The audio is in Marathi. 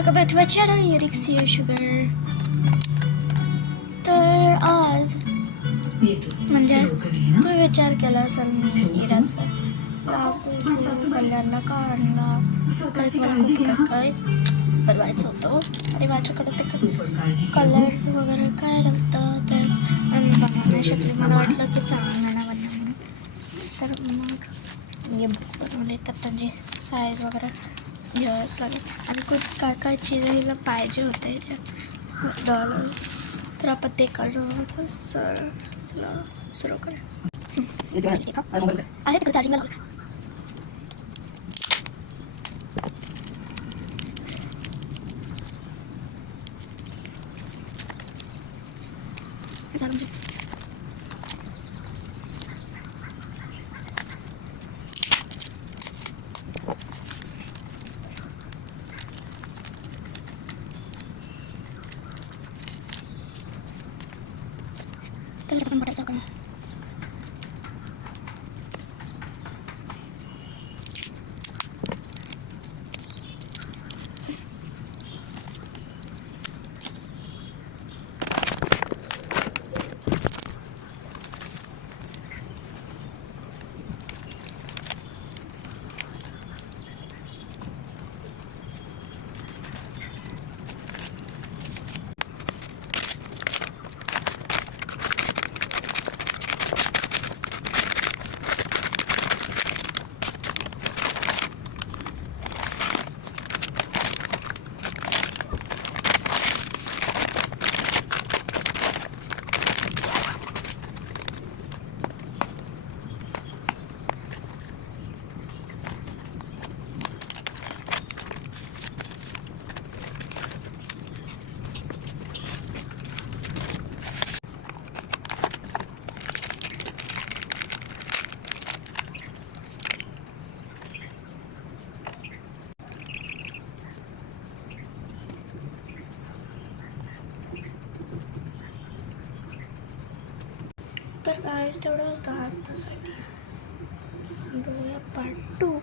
Welcome back to my channel रिक्सिया शुगर. तर आज म्हणजे तुम्ही विचार केला असेल मी इराचा कल्याणला का आणला, तर मला खूप काय बनवायचं होतं आणि माझ्याकडे ते कलर्स वगैरे काय लागतं तर मी बनवू नाही शकले. मला वाटलं की चांगलं नाही बनलं म्हणून, तर मग मी बुक बनवले. तर त्यांची साईज वगैरे घ्यावंच लागेल आणि खूप काय काय चीज हिला पाहिजे होते डॉलर, तर आपण ते काढून चला सुरू करूया. आहे तिकडे चार्जिंग लावलं. तर आपण बघायचं का तर काय तेवढं 10 तासाठी बघूया पार्ट 2.